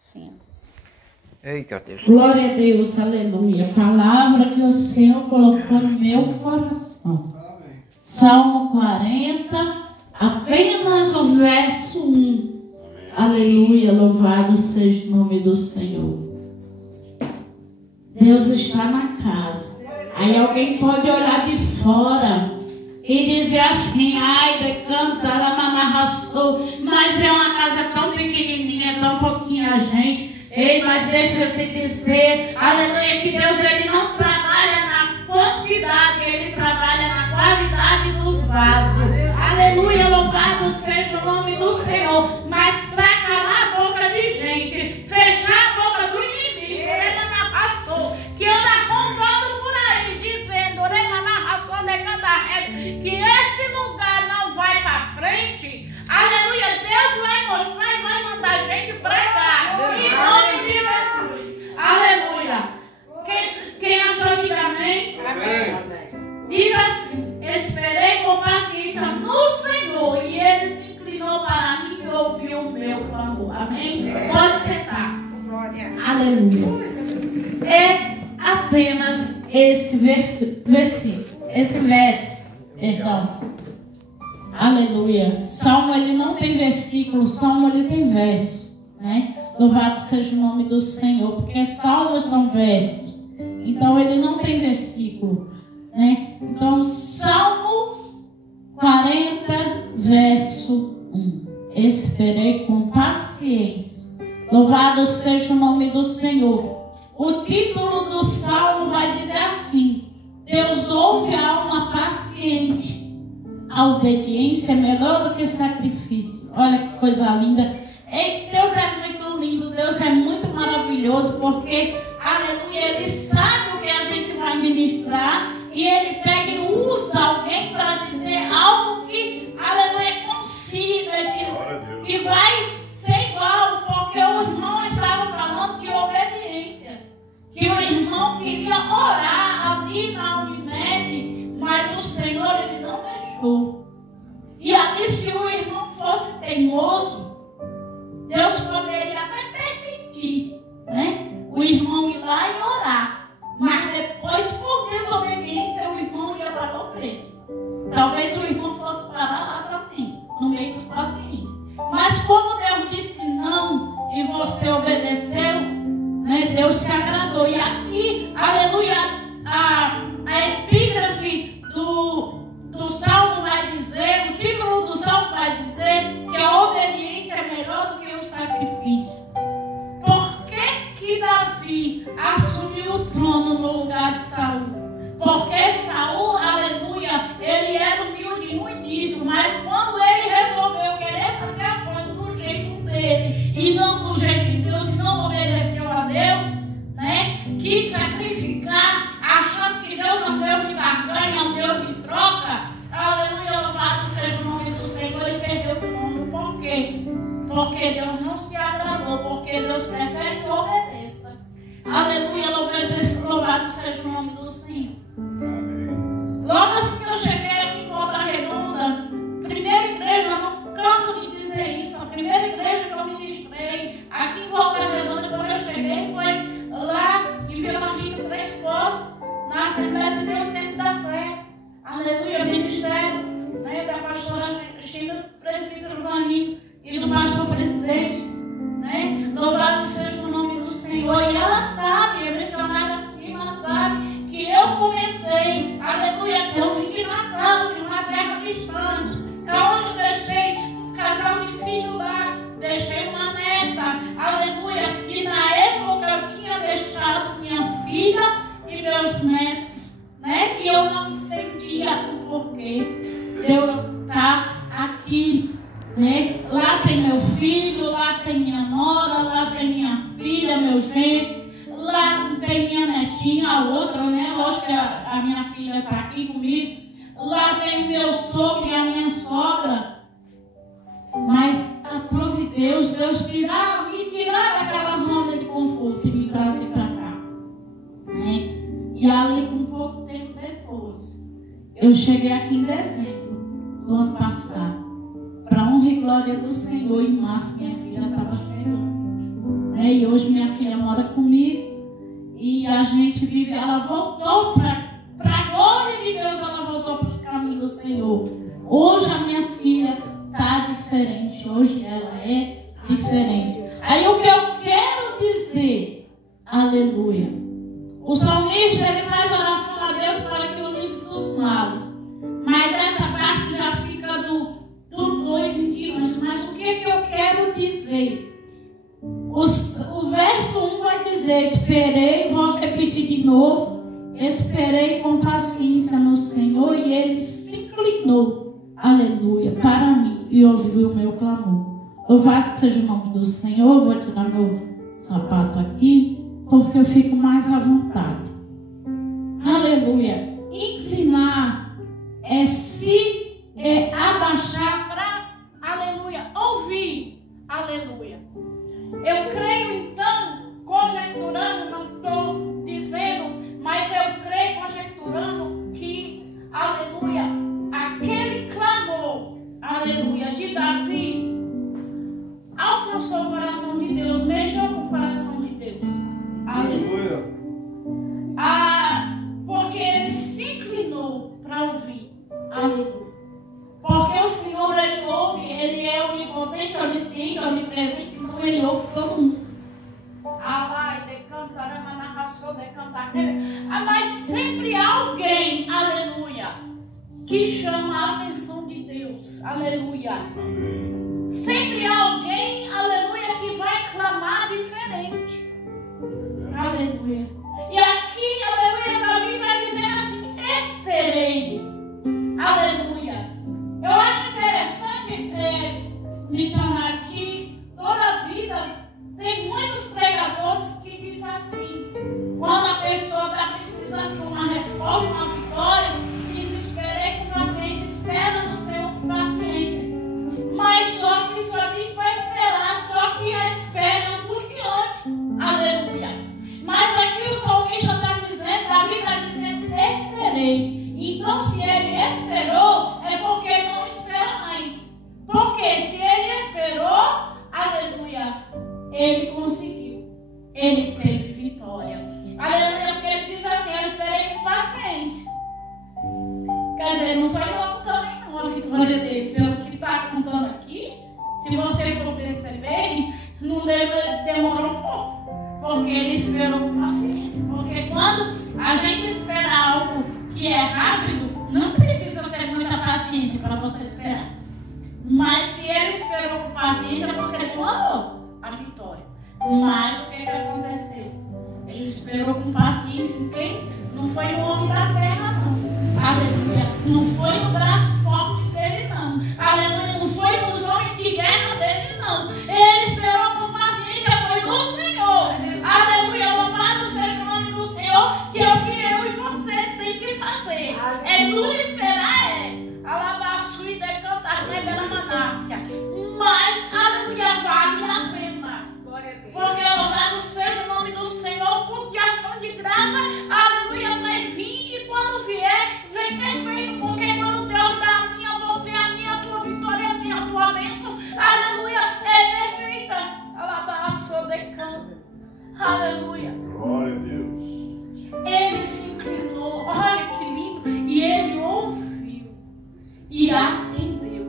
Sim. Eita Deus. Glória a Deus, aleluia. Palavra que o Senhor colocou no meu coração. Salmo 40, apenas o verso 1. Aleluia, louvado seja o nome do Senhor. Deus está na casa. Aí alguém pode olhar de fora e dizer assim: ai, decanta, lamanarrastou, mas é uma casa tão pequenininha, tão pouquinha gente. Ei, mas deixa eu te dizer, aleluia, que Deus ele não trabalha na quantidade, ele trabalha na qualidade dos vasos. Aleluia, louvado seja o nome do Senhor. Mas para calar a boca de gente, fechar a boca do inimigo, que anda rondando por aí, dizendo que esse lugar não vai para frente. Aleluia, Deus vai mostrar e vai mandar gente para cá. Em nome de Jesus. Aleluia. Quem achou, diga amém? Amém. Diz assim: esperei com paciência no Senhor e ele se inclinou para mim e ouviu o meu clamor. Amém? Pode sentar. Aleluia. É apenas esse versículo, esse verso, perdão. Aleluia. Salmo ele não tem versículo, Salmo ele tem verso, né? Louvado seja o nome do Senhor, porque salmos são versos. Então ele não tem versículo, né? Então Salmo 40, verso 1. Esperei com paciência. Louvado seja o nome do Senhor. O título do salmo vai dizer assim: Deus ouve a alma paciente. A obediência é melhor do que sacrifício. Olha que coisa linda. Ei, Deus é muito lindo, Deus é muito maravilhoso, porque, aleluia, Ele sabe o que a gente vai ministrar e Ele pega e usa alguém para dizer algo que, aleluia, consiga, que vai ser igual, porque o irmão estava falando de obediência, que o irmão queria orar ali na Unimed, mas o Senhor, Ele não deixou. E ali, se o irmão fosse teimoso, Deus poderia até permitir, né, o irmão ir lá e orar. Mas depois, por desobediência, o irmão ia pagar o preço. Talvez o irmão fosse parar lá também, no meio dos pacientes. Mas como Deus disse não e você obedeceu, né, Deus se agradou. E aqui, aleluia, a epígrafe do Salmo vai dizer, o título do Salmo vai dizer que a obediência é melhor do que o sacrifício. Por que Davi assumiu o trono no lugar de Saul? Porque Saul, aleluia, ele era humilde no início, mas quando ele resolveu querer fazer as coisas do jeito dele e não do jeito de Deus, e não obedeceu a Deus, né, quis sacrificar, achando que Deus é um Deus de barganha, é um Deus de troca. Aleluia, louvado seja o nome do Senhor, e perdeu o trono. Por quê? Porque Deus não se agradou, porque Deus prefere que obedeça. Aleluia, louvado seja o nome do Senhor. Logo assim que eu cheguei aqui em Volta Redonda, primeira igreja, eu não canso de dizer isso, a primeira igreja que eu ministrei aqui em Volta Redonda, quando eu cheguei, foi lá em Vila Rica, Três Poços, na Assembleia de Deus Tempo da Fé. Aleluia, ministério, né, da pastora China, presbítero Vaninho e do pastor presidente, né? Louvado seja o nome do Senhor. E ela sabe, a missionária China sabe que eu comentei, aleluia, que eu vim de Natal, de uma terra distante, onde eu deixei um casal de filhos lá, deixei uma neta, aleluia, e na época eu tinha deixado minha filha e meus netos, né? E eu não entendia o porquê de eu estar aqui, né? Lá tem meu filho, lá tem minha nora, lá tem minha filha, meu genro, lá tem minha netinha, a outra, né? Lógico que a minha filha está aqui comigo. Lá tem o meu sogro e a minha sogra. Mas aprove Deus me tirar daquela zona de conforto e me trazer para cá, né? E ali, com pouco tempo depois, eu cheguei aqui em dezembro do ano passado. Para honra e glória do Senhor, em março minha filha estava chegando, né? casei, hoje minha filha mora comigo e a gente vive, ela voltou para a glória de Deus, ela voltou para os caminhos do Senhor. Hoje a minha filha está diferente, hoje ela é diferente. Aí o que eu quero dizer, aleluia, o salmista ele faz oração a Deus para que o livre dos males, mas essa parte já fica do 2 em diante. Mas o que eu quero dizer? O verso 1 vai dizer: esperei, vou repetir de novo, esperei com paciência no Senhor e Ele se inclinou, aleluia, para mim e ouviu o meu clamor. Louvado seja o nome do Senhor. Vou tirar meu sapato aqui, porque eu fico mais à vontade. Aleluia. Inclinar é abaixar para, aleluia, ouvir. Aleluia. Eu creio então, conjecturando, não estou dizendo, mas eu creio conjecturando que, aleluia, aquele clamor, aleluia, de Davi alcançou o coração de Deus, mexeu com o coração de Deus. Aleluia. Porque ele se inclinou para ouvir. Aleluia. Porque o Senhor, ele ouve, ele é onipotente, onisciente, onipresente, então ele ouve todo mundo. Mas sempre há alguém, aleluia, que chama a atenção de Deus. Aleluia. Sempre há alguém, aleluia, que vai clamar diferente. Aleluia. E aqui, aleluia, Davi vai dizer assim: esperei. Aleluia. Eu acho interessante mencionar aqui, toda a vida tem muitos pregadores que dizem assim, quando a pessoa está precisando de uma resposta, uma vitória, diz: esperei com paciência, espera no Senhor com paciência. Mas só que só diz para esperar, só que a espera é angustiante. Aleluia. Mas aqui o salmista está dizendo, Davi está dizendo: esperei. Então, se ele esperou, é porque não espera mais. Porque se ele esperou, aleluia, ele conseguiu. Ele teve vitória. Aleluia, porque ele diz assim: eu esperei com paciência. Quer dizer, não foi logo também não a vitória dele. Pelo que está contando aqui, se você for perceber, não demorou um pouco. Porque ele esperou com paciência. Porque quando a gente espera algo que é rápido, não precisa ter muita paciência para você esperar. Mas se ele esperou com paciência, é porque demorou a vitória. Mas o que aconteceu? Ele esperou com paciência em quem? Não foi no homem da terra, não. Aleluia. Não foi no braço forte dele, não. Aleluia. Não foi nos homens de guerra dele, não. Ele esperou com paciência, foi do Senhor. Aleluia. Louvado seja o nome do Senhor, que é o que eu e você tem que fazer. É tudo esperar, alabaçu e decantar pela manácia. Mas, aleluia, vale a pena. Porque louvado seja o nome do Senhor, culto de ação de graça, aleluia, vai vir, e quando vier, vem perfeito, porque quando Deus dá a minha, você, a minha, a tua vitória, a minha, a tua bênção, aleluia, é perfeita. Alabaço, decanta, aleluia. Glória a Deus. Ele se inclinou, olha que lindo, e ele ouviu e atendeu.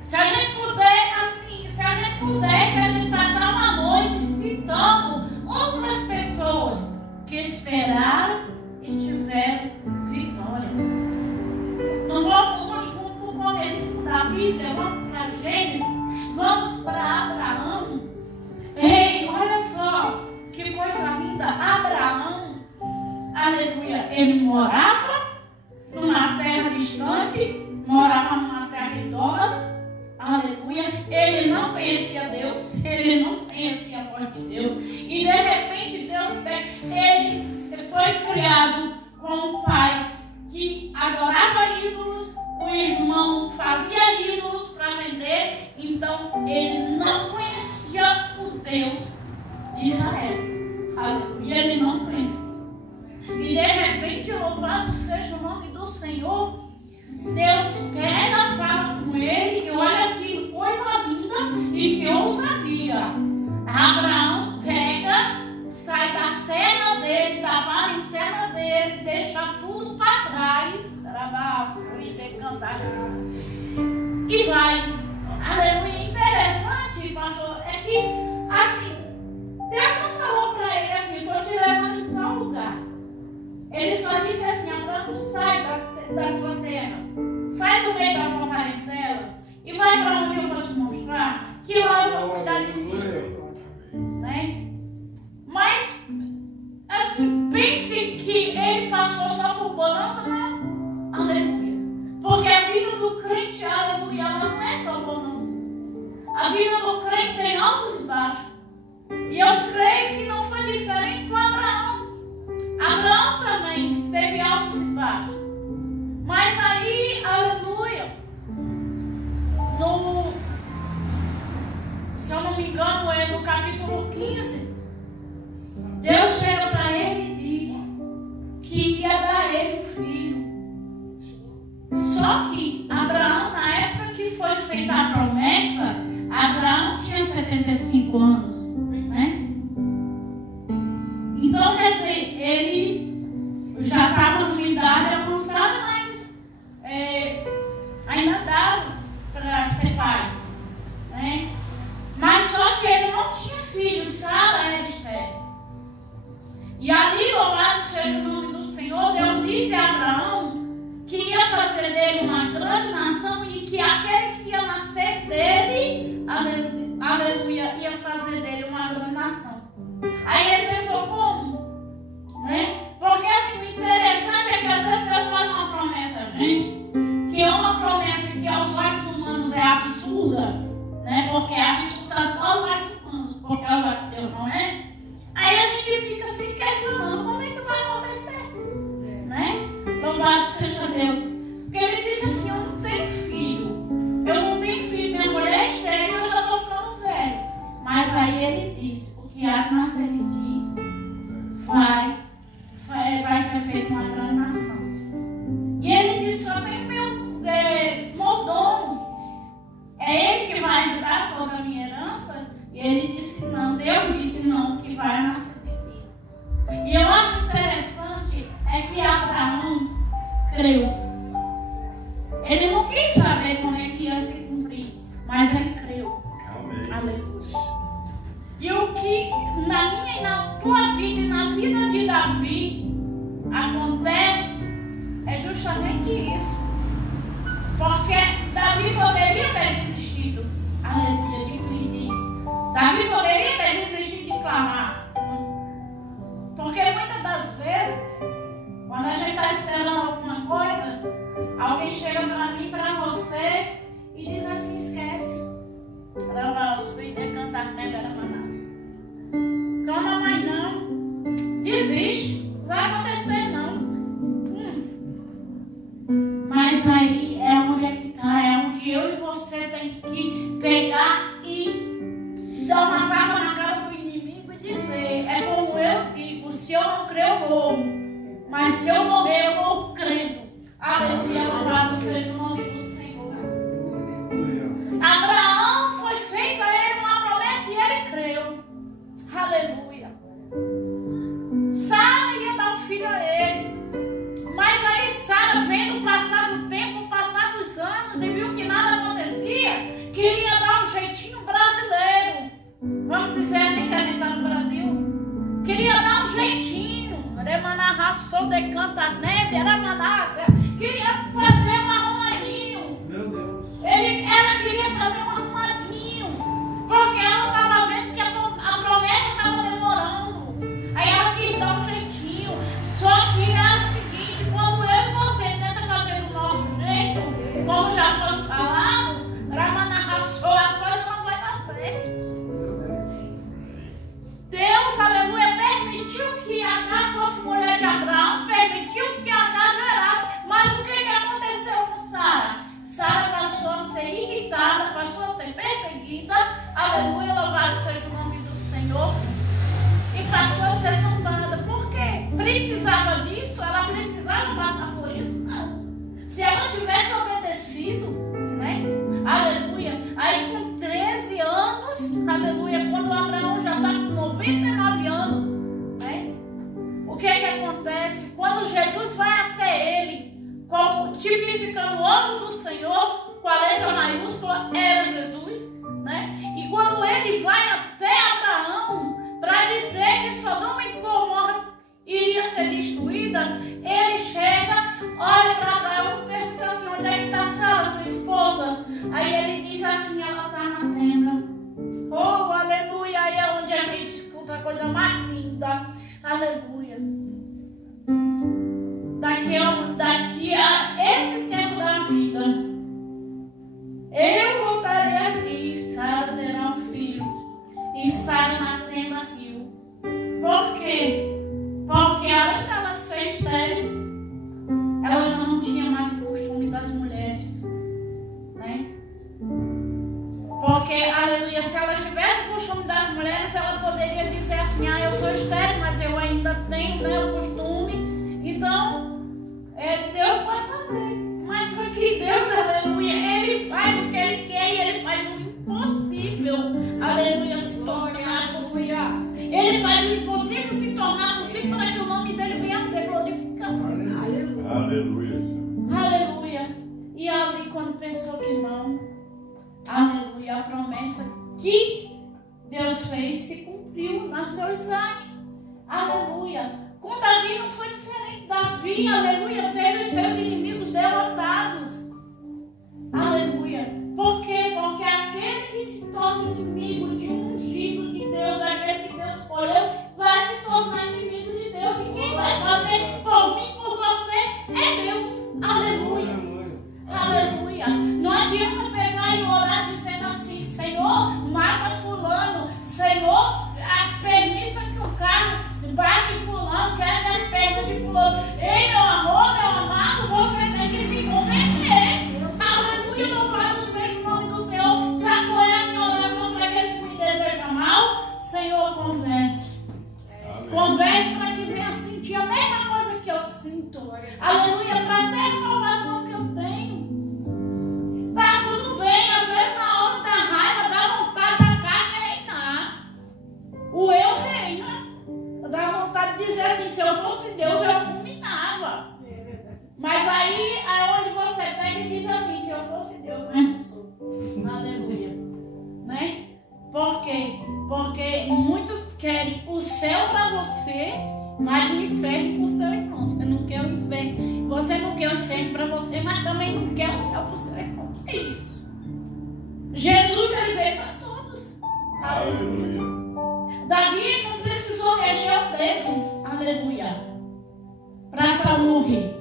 Se a gente puder, assim, se a gente passar uma noite citando outras pessoas que esperaram e tiveram vitória. Então vamos para o começo da Bíblia, vamos para Gênesis, vamos para Abraão. Ei, olha só, que coisa linda. Abraão, aleluia, ele morava numa terra distante, morava numa terra idólatra. Aleluia, ele não conhecia Deus, ele não conhecia a voz de Deus, e de repente Deus, ele foi criado com um pai que adorava ídolos, o irmão fazia ídolos para vender, então ele não conhecia o Deus de Israel. Aleluia, ele não conhecia. E de repente, louvado seja o nome do Senhor, Deus pega, fala com ele, e olha que coisa linda e que ousadia. Abraão ele deixar tudo para trás, e vai. Aleluia. Interessante, pastor, é que assim, Deus não falou para ele assim: estou te levando em tal lugar. Ele só disse assim: Abraão, sai da tua terra, sai do meio da tua parentela e vai para onde eu vou te mostrar, que lá eu vou cuidar de ti. Né? Mas, assim, pense que ele passou só por bonança, não. Aleluia. Porque a vida do crente, aleluia, ela não é só bonança. A vida do crente tem altos e baixos. E eu creio que não foi diferente com Abraão. Abraão também teve altos e baixos. Mas aí, aleluia, se eu não me engano, é no capítulo 15, Deus chega para ele e diz que ia dar a ele um filho. Só que Abraão, na época que foi feita a promessa, Abraão tinha 75 anos, né? Então, quer dizer, ele já estava numa idade avançada, mas ainda dava para ser pai, né? Mas só que ele não tinha filho, Sara era estéril. E ali, louvado seja o nome do Senhor, Deus disse a Abraão que ia fazer dele uma grande nação e que aquele que ia nascer dele, aleluia, ia fazer dele uma grande nação. Aí ele pensou, como? Né? Porque assim, o interessante é que às vezes Deus faz uma promessa a gente, que é uma promessa que aos olhos humanos é absurda, né? Porque é absurda só aos olhos humanos, porque aos olhos de Deus não é. Aí a gente fica se questionando como é que vai acontecer, né? Louvado seja Deus. Porque ele disse assim: eu não tenho filho, minha mulher é estéril, eu já estou ficando velho. Mas aí ele disse: o que há de nascer de ti vai ser feito uma grande nação. E ele disse: só tem meu mordomo, é ele que vai ajudar toda a minha herança. E ele disse não, Deus disse não, que vai nascer de ti. E eu acho interessante é que Abraão creu. Ele não quis saber como é que ia se cumprir, mas ele creu. Amém. Aleluia. E o que na minha e na tua vida e na vida de Davi acontece é justamente isso. Porque Davi poderia ter desistido, aleluia, de pedir. Davi poderia ter desistido de clamar. Porque muitas das vezes, quando a gente está esperando alguma coisa, alguém chega para mim, para você, e diz assim: esquece. Clama mais não. Desiste. Vai acontecer não. Mas aí é onde é que está, é onde eu e você tem que pegar e dar uma tapa na cara do inimigo e dizer: é como eu digo, se eu não crer eu morro, mas se eu morrer eu morro crendo. Aleluia, louvado seja o nome do Senhor. Abraão foi feita a ele uma promessa e ele creu. Aleluia. Sara ia dar um filho a ele. Mas aí Sara, vendo passar o tempo, passar dos anos e viu que nada acontecia, queria dar um jeitinho brasileiro. Vamos dizer assim que a gente está no Brasil. Queria dar um jeitinho. Queria fazer um arrumadinho. Meu Deus. Ela queria fazer um arrumadinho. Porque ela estava vendo que a promessa estava demorando. Aí ela queria dar um jeitinho. Só que era o seguinte: quando eu e você tenta fazer do nosso jeito, como já foi falado, as coisas não vão dar certo. Deus, aleluia, permitiu que Agar fosse mulher de Abraão, permitiu que Agar gerasse, mas tipificando o anjo do Senhor, com a letra maiúscula, era Jesus, né? E quando ele vai até Abraão para dizer que Sodoma e Gomorra iria ser destruída, ele chega, olha para Abraão e pergunta assim: onde é que está Sara, tua esposa? Aí ele diz assim: ela está na tenda. Oh, aleluia! Aí é onde a gente escuta a coisa mais linda. Aleluia! Daqui a esse tempo da vida, eu voltarei aqui, Sara terá um filho, e Sara na tenda riu. Por quê? Porque além dela ser estéril, ela já não tinha mais costume das mulheres, né? Porque, aleluia, se ela tivesse o costume das mulheres, ela poderia dizer assim: ah, eu sou estéril, mas eu ainda tenho, né, o costume. Então, Deus pode fazer. Mas só que Deus, aleluia, Ele faz o que Ele quer e Ele faz o impossível, aleluia, se tornar possível. Ele faz o impossível se tornar possível para que o nome dele venha a ser glorificado. Aleluia. Aleluia. E ali, quando pensou que não, aleluia, a promessa que Deus fez se cumpriu, nasceu Isaac. Aleluia. Com Davi não foi diferente. Davi, aleluia, teve os seus inimigos derrotados. Aleluia. Por quê? Porque aquele que se torna inimigo de um ungido de Deus, daquele que Deus escolheu, vai se tornar inimigo de Deus. E quem vai fazer por mim, por você, é Deus. Aleluia. Aleluia. Não adianta pegar e orar dizendo assim: Senhor, mata fulano. Senhor, permita que o carro bate fulano, quebra as pernas de fulano. Ei, meu amor, meu amado, você tem que se converter. Aleluia, louvado seja o nome do Senhor. Sabe qual é a minha oração para que se me deseja mal? Senhor, converte. Converte para que venha sentir a mesma coisa que eu sinto. Aleluia, para ter a salvação que eu tenho. Tá tudo bem, às vezes na hora da raiva dá vontade da carne reinar. O eu reina. Dá vontade de dizer assim: se eu fosse Deus, eu fulminava. Mas aí é onde você pega e diz assim: se eu fosse Deus, mas não sou. Aleluia. Né? Por quê? Porque muitos querem o céu para você, mas o inferno para o seu irmão. Você não quer o inferno. Você não quer o inferno para você, mas também não quer o céu para o seu irmão. Que é isso? Jesus, ele veio para todos. Aleluia. Davi não precisou mexer o dedo, aleluia, para Saul morrer.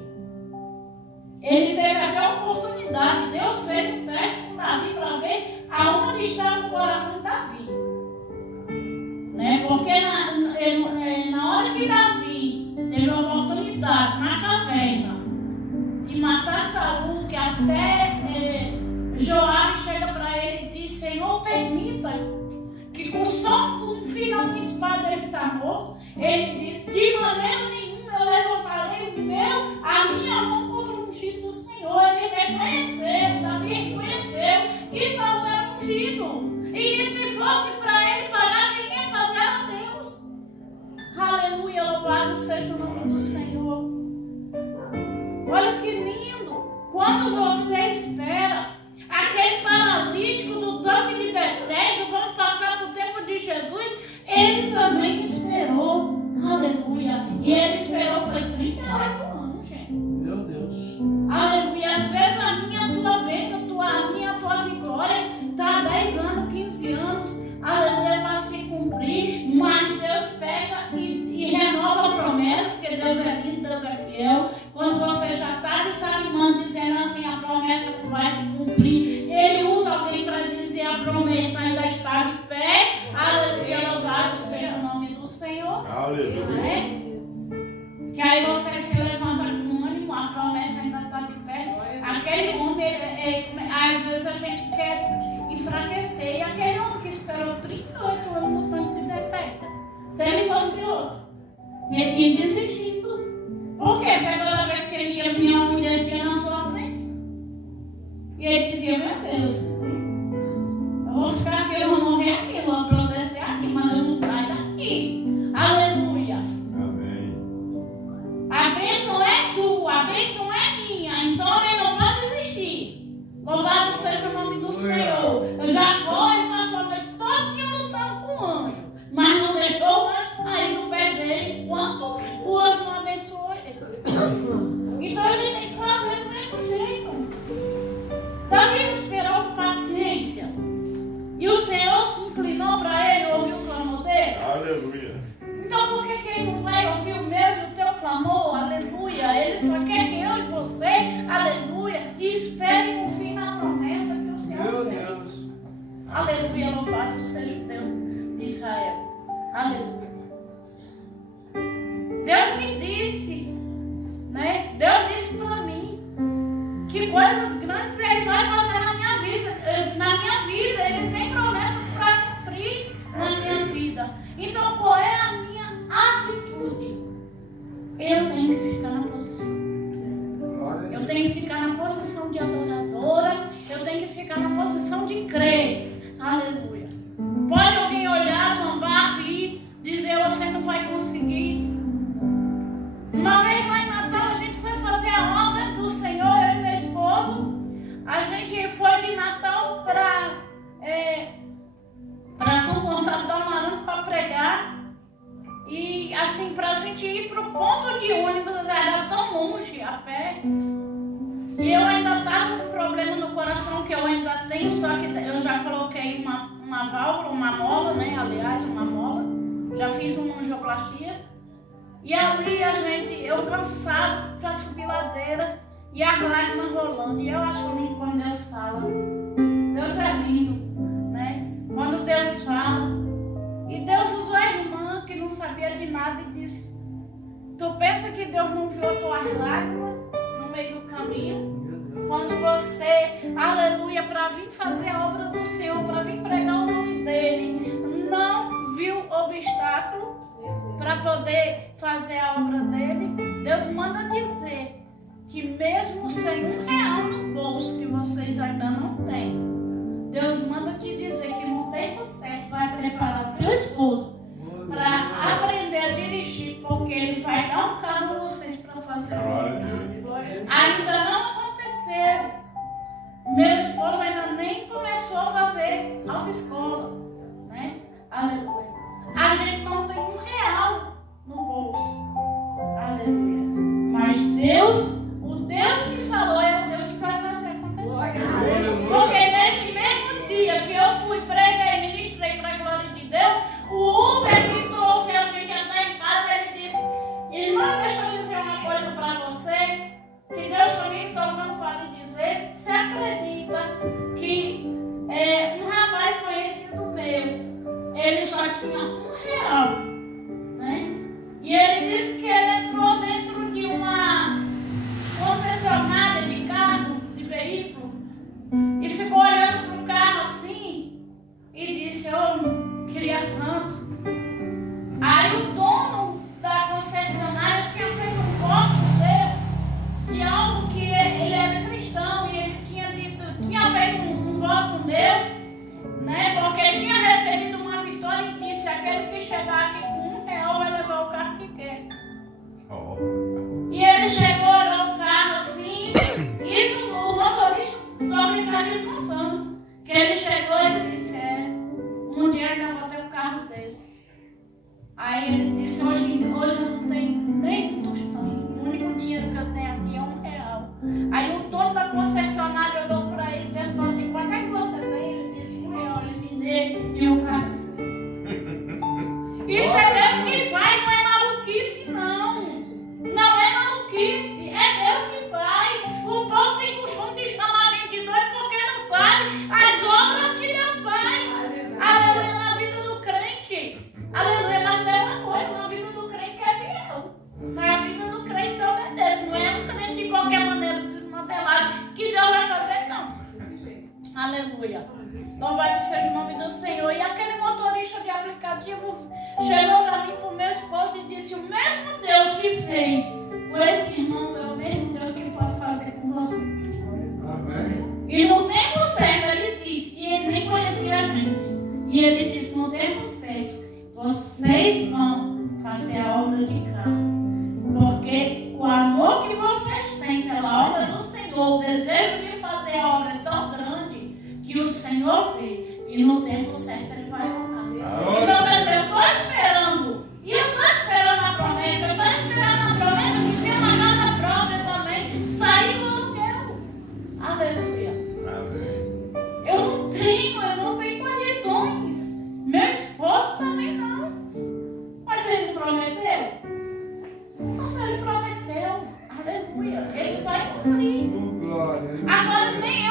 Ele teve até a oportunidade. Deus fez um teste com Davi para ver aonde estava o coração de Davi, né? Porque na hora que Davi teve a oportunidade na caverna de matar Saul, que até Joabe chega para ele e diz: Senhor, permita que com só um fio da minha espada ele está morto. Ele diz: de maneira nenhuma eu levantarei a minha mão contra o ungido do Senhor. Ele reconheceu, Davi reconheceu que Saul era ungido. E que se fosse para ele parar, quem ia fazer era Deus. Aleluia, louvado seja o nome do Senhor. Olha que lindo. Quando você espera, aquele paralítico do tanque de Betesda, vamos passar para o tempo de Jesus, ele também esperou. Aleluia. E ele esperou, foi 38 anos, gente. Meu Deus. Aleluia. Às vezes a tua bênção, a tua vitória está há 10 anos, 15 anos. Aleluia, para se cumprir. Mas Deus pega e renova a promessa, porque Deus é lindo, Deus é fiel. Quando você já está desanimando, dizendo assim: a promessa não vai se cumprir, ele usa alguém para dizer: a promessa ainda está de pé. Aleluia, louvado seja o nome do Senhor. Aleluia. É? Que aí você se levanta com ânimo, a promessa ainda está de pé. Aquele homem, às vezes a gente quer enfraquecer. E aquele homem que esperou 38 anos no tanque de Betesda, se ele fosse outro, ele tinha desistido. Por quê? Porque toda vez que ele ia vir, a mãe descia na sua frente. E ele dizia: meu Deus, eu vou ficar aqui, eu vou morrer aqui, eu vou apodrecer aqui, mas eu não saio daqui. Aleluia. Amém. A bênção é tua, a bênção é minha. Então ele não Aleluia. Deus me disse, né? Deus disse para mim que coisas grandes Ele vai fazer na minha vida. Ele tem promessas para cumprir na minha vida. Então, qual é a minha atitude? Eu tenho que ficar na posição. Eu tenho que ficar na posição de adoradora. Eu tenho que ficar na posição de crer. Aleluia. Pode alguém olhar, zombar e dizer: você não vai conseguir. Uma vez lá em Natal, a gente foi fazer a obra do Senhor, eu e meu esposo. A gente foi de Natal para São Gonçalo do Amarante para pregar. E assim, para a gente ir para o ponto de ônibus, era tão longe a pé. E eu ainda estava com um problema no coração, que eu ainda tenho, só que eu já coloquei uma válvula, uma mola, né? Aliás, uma mola. Já fiz uma angioplastia. E ali eu cansado para subir ladeira e as lágrimas rolando. E eu acho lindo quando Deus fala. Deus é lindo, né? Quando Deus fala. E Deus usou a irmã que não sabia de nada e disse: tu pensa que Deus não viu as tuas lágrimas no meio do caminho? Quando você, aleluia, para vir fazer a obra do Senhor, para vir pregar o nome dele, não viu obstáculo para poder fazer a obra dele, Deus manda dizer que mesmo sem R$1 no bolso, que vocês ainda não têm, Deus manda te dizer que no tempo certo vai preparar teu esposo para aprender a dirigir, porque ele vai dar um carro a vocês para fazer a obra. Ainda não aconteceu. Meu esposo ainda nem começou a fazer autoescola, né? Aleluia. A gente não tem R$1 no bolso. Aleluia. Mas Deus, o Deus que falou é o Deus que vai fazer acontecer. Porque nesse mesmo dia que eu fui, preguei e ministrei para a glória de Deus, o Uber que trouxe a gente até em casa, ele disse: irmã, deixa eu dizer uma coisa para você, que Deus também tocando para lhe dizer. Você acredita que um rapaz conhecido meu, ele só tinha R$1, né? E ele disse que ele entrou dentro de uma concessionária de carro, de veículo, e ficou olhando para o carro assim e disse: eu queria tanto. Aí o dono da concessionária tinha feito um voto com Deus de algo que ele era cristão e ele tinha feito um voto com Deus, né? Porque tinha recebido uma vitória e disse: aquele que chegar aqui com R$1 vai levar o carro que quer. E ele chegou, olhou o carro assim, isso o motorista só brincadeira contando, que ele chegou e disse: um dia ainda vou ter um carro desse. Aí ele disse: hoje eu não tenho nem um tostão, o único dinheiro que eu tenho aqui é R$1. Aí o dono da concessionária olhou para ele e perguntou assim: quanto é que você tem? Ele disse: R$1, ele me deu, e o carro assim. Isso é Deus que faz, não é maluquice não. Não é maluquice, é Deus que faz. O povo tem costume de chamar a gente de doido porque não sabe as obras que Deus faz. Aleluia, na vida do crente. Aleluia, mas não é uma coisa, na vida do crente que é fiel. Na vida do crente que obedece. Não é um crente de qualquer maneira desmantelado que Deus vai fazer, não. Aleluia. Louvado seja o nome do Senhor. E aquele motorista de aplicativo chegou para mim, para o meu esposo, e disse: o mesmo Deus que fez com esse irmão é o mesmo Deus que ele pode fazer com vocês. Amém. E no tempo certo ele disse, e ele nem conhecia a gente, e ele disse: no tempo certo vocês vão fazer a obra de cá, porque o amor que vocês têm pela obra do Senhor, o desejo de fazer a obra é tão grande que o Senhor vê, e no tempo certo ele vai honrar. Então, quer dizer, eu estou esperando. E eu estou esperando a promessa. Eu estou esperando a promessa de ter uma casa própria também. Sair do aluguel. Aleluia. Amém. Eu não tenho condições. Meu esposo também não. Mas ele prometeu. Mas ele prometeu. Aleluia. Ele vai cumprir. Agora, nem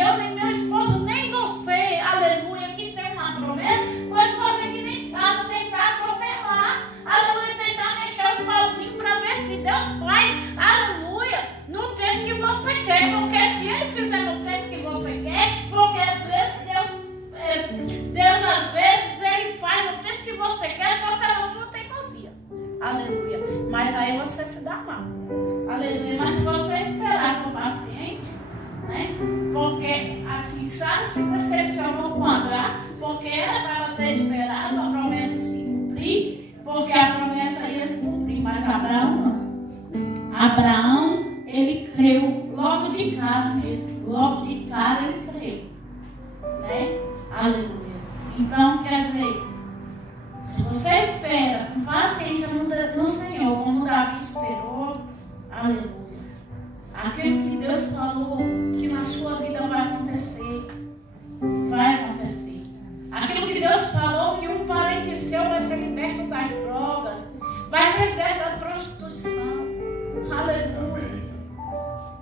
eu, nem meu esposo, nem você, aleluia, que tem uma promessa, pode fazer que nem sabe. aleluia. Mas aí você se dá mal, aleluia. Mas se você esperar, for paciente, né? Porque assim, Sara se decepcionou quando? Porque ela estava até esperando a promessa se cumprir, porque a promessa ia se cumprir, mas Abraão não. Abraão, ele creu logo de cara mesmo, logo de cara ele creu, né? Aleluia. Então, quer dizer, se você espera com paciência no Senhor, como Davi esperou, aleluia. Aquilo que Deus falou que na sua vida vai acontecer, vai acontecer. Aquilo que Deus falou que um parente seu vai ser liberto das drogas, vai ser liberto da prostituição, aleluia.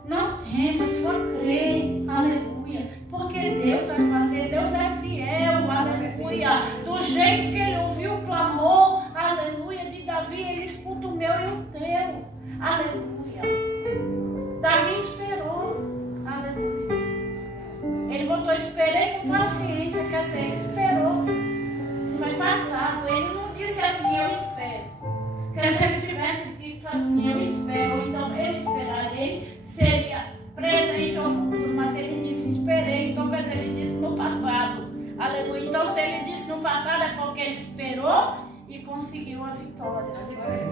Não tema, só crê, aleluia. Porque Deus vai fazer, Deus é fiel, aleluia. Do jeito que ele ouviu o clamor, aleluia, de Davi, ele escuta o meu e o teu, aleluia. Davi esperou, aleluia. Ele botou, esperei com paciência, quer dizer, ele esperou. Foi passado, ele não disse assim, eu espero. Porque se ele tivesse dito assim, eu espero, então ele esperarei, seria presente ou futuro, mas ele disse, esperei, então quer dizer, ele disse no passado, aleluia. Então se ele disse no passado é porque ele esperou e conseguiu a vitória,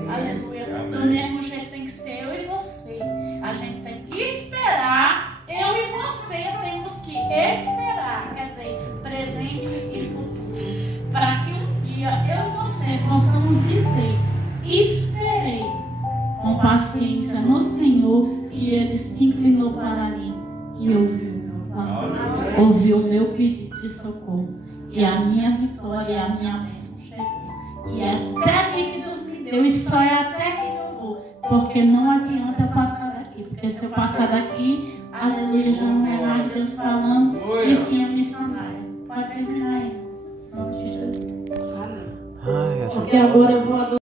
aleluia. Do mesmo jeito tem que ser eu e você, a gente tem que esperar, eu e você temos que esperar, quer dizer, presente e futuro, para que um dia eu e você possamos dizer, esperei com paciência no Senhor e ele se inclinou para mim e ouviu o meu clamor, ouviu o meu pedido de socorro e a minha vitória e a minha bênção chegou. E é até aqui que Deus me deu, e só é até aqui que eu vou, porque não adianta eu passar daqui, porque se eu passar daqui, aleluia, já não é mais Deus falando e sim a missionária. Pode terminar aí, em nome de Jesus. Porque agora eu vou adorar.